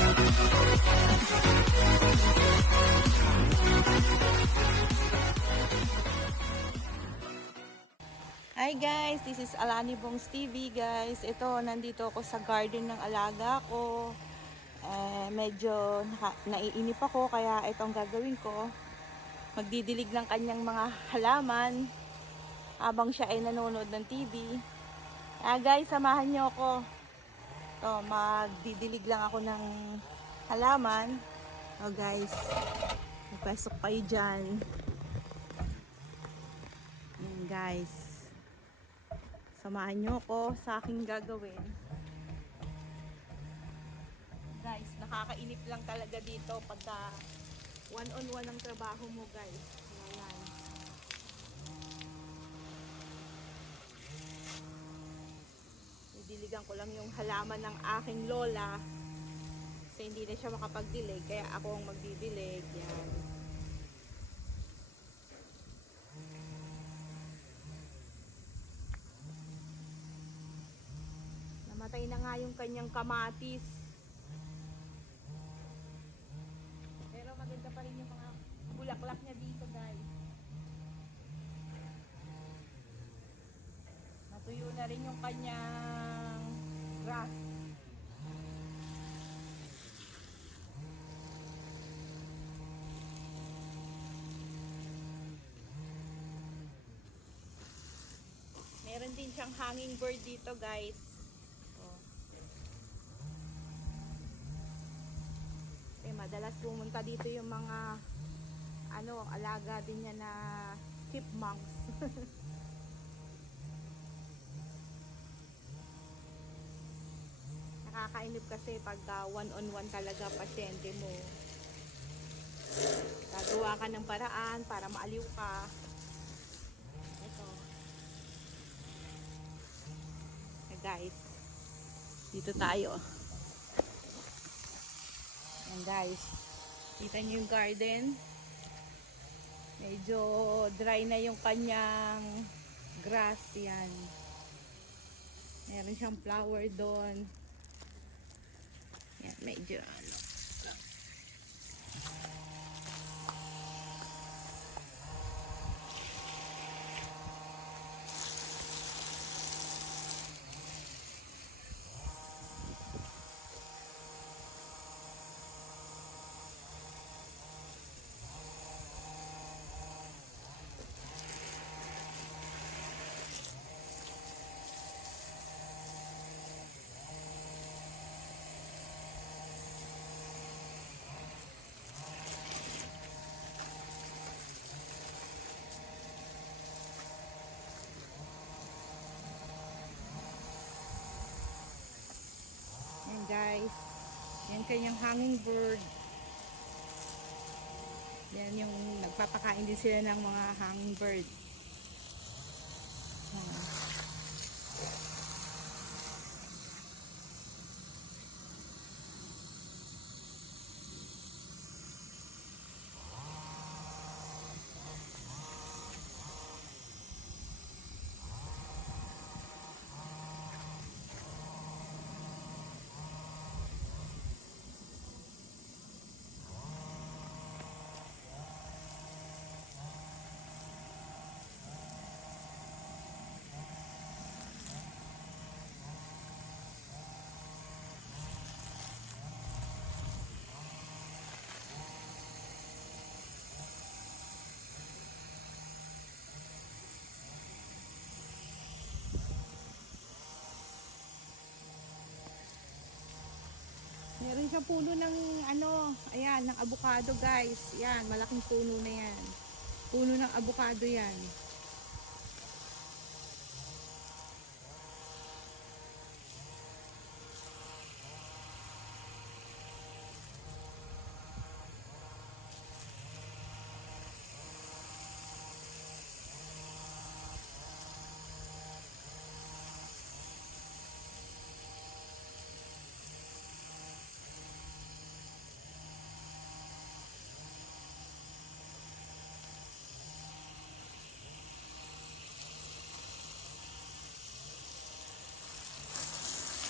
Hi guys, this is Alani Bongs TV guys. Ito, nandito ako sa garden ng alaga ko. Medyo naiinip ako kaya itong gagawin ko. Magdidilig ng kanyang mga halaman habang siya ay nanonood ng TV. Guys, samahan niyo ako. Ito, magdidilig lang ako ng halaman. Guys, magpasok kayo dyan. Ayan guys. Samahan nyo ako sa aking gagawin. Guys, nakakainip lang talaga dito pagka one-on-one ang trabaho mo guys. Ayan. Didiligan ko lang yung halaman ng aking lola. Kasi hindi na siya makapagdilig. Kaya ako ang magdidilig. Yan. Namatay na nga yung kanyang kamatis. Pero maganda pa rin yung mga bulaklak niya dito guys. Natuyo na rin yung kanyang grass. Meron din siyang hanging bird dito guys. Madalas pumunta dito yung mga alaga din niya na chipmunks. Nakakainip kasi pag one-on-one talaga pasyente mo. Gagawa ka ng paraan para maaliw ka. Ito. Guys, dito tayo. Ayan guys, kita nyo yung garden. Medyo dry na yung kanyang grass. Yan. Meron siyang flower doon. Yan, medyo yan guys, yan kanyang hummingbird. Yan yung nagpapakain din sila ng mga hummingbird. Meron siyang puno ng ayan, ng avocado guys. Yan, malaking puno na yan. Puno ng avocado yan.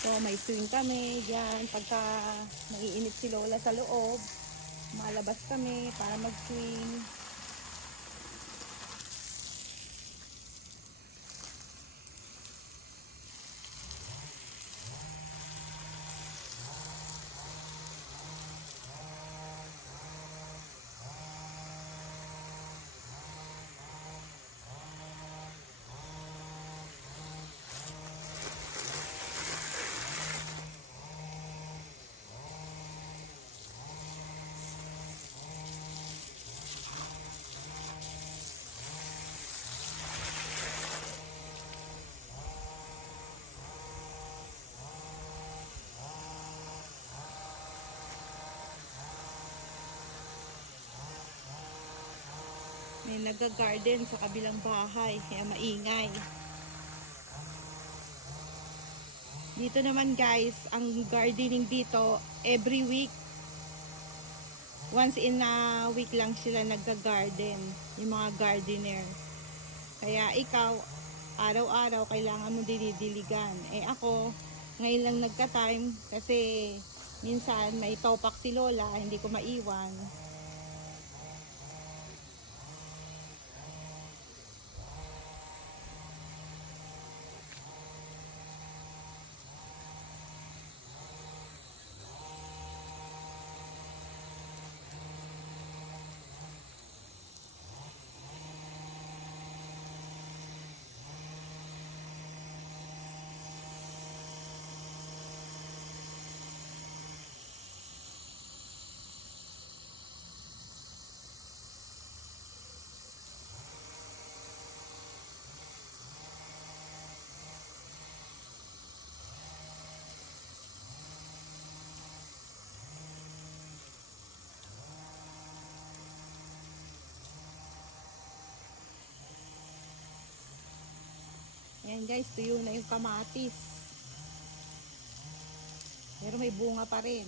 So may swing kami dyan. Pagka naiinip si Lola sa loob, malabas kami para mag-swing. May nag-garden sa kabilang bahay, kaya maingay. Dito naman guys, ang gardening dito every week. Once in a week lang sila nagga-garden, yung mga gardener. Kaya ikaw, araw-araw kailangan mo dinidiligan. Eh ako, ngayon lang nagka-time kasi minsan may topak si Lola, hindi ko maiwan. Ayan guys, tuyo na yung kamatis. Pero may bunga pa rin.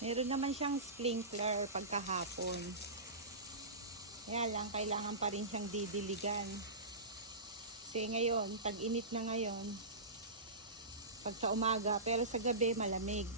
Meron naman siyang sprinkler pagkahapon. Kaya lang, kailangan pa rin siyang didiligan. Kasi ngayon, tag-init na ngayon. Pag sa umaga, pero sa gabi malamig.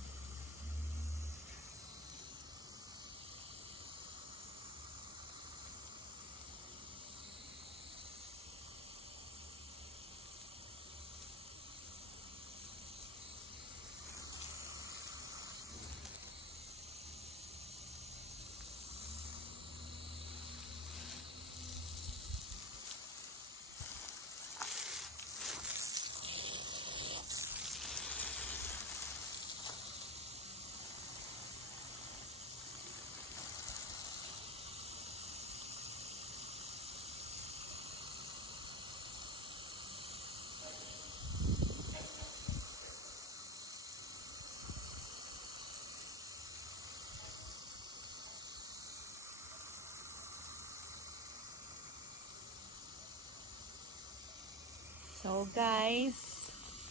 So guys,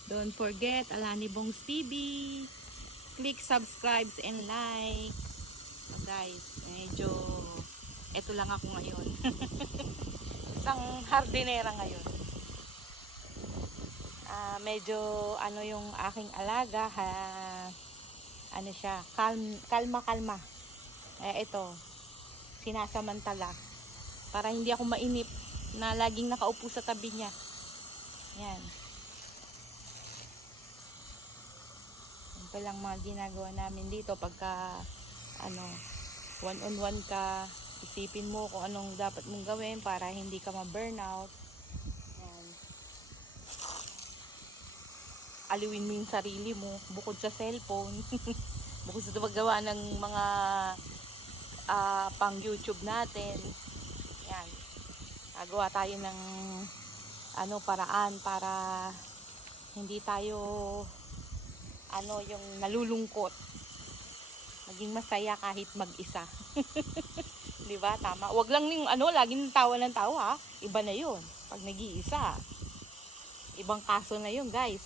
don't forget Alani Bongs TV. Click subscribe and like. So guys, medyo eto lang ako ngayon. Isang hardinera ngayon. Medyo ano yung aking alaga, ano siya, kalma. Ito, sinasamantala para hindi ako mainip na laging nakaupo sa tabi niya. Yan. simple lang mga ginagawa namin dito pagka ano, one-on-one ka, isipin mo kung anong dapat mong gawin para hindi ka ma-burnout. Yan. Aliwin mo yung sarili mo bukod sa cellphone. Bukod sa paggawa ng mga pang YouTube natin. Yan. Gagawa tayo ng paraan para hindi tayo yung nalulungkot. Maging masaya kahit mag-isa. 'Di ba? Tama. Wag lang yung laging tawa ng tawa, ha. Iba na 'yon pag nag-iisa. Ibang kaso na 'yon, guys.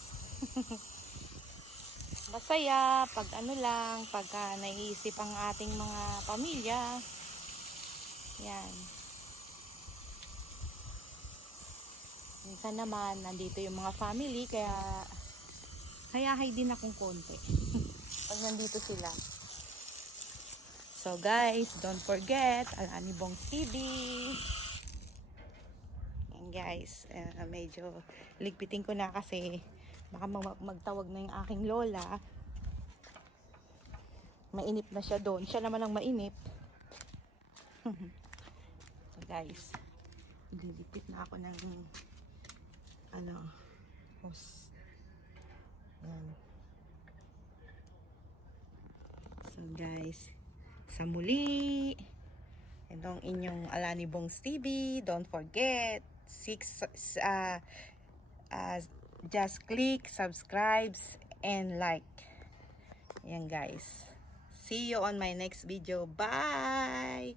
Masaya pag pagka naiisip ang ating mga pamilya. Yan. Minsan naman nandito yung mga family, kaya hay din akong konti pag nandito sila. So guys, don't forget Alani Bong TV. Yan guys, medyo ligpitin ko na kasi baka magtawag na yung aking lola. Mainip na siya doon. Siya naman ang mainip. So guys, lilipit na ako ng hose. Yan. So guys, sa muli, itong inyong Alani Bongs TV. Don't forget, just click, subscribe, and like. Yan guys. See you on my next video. Bye!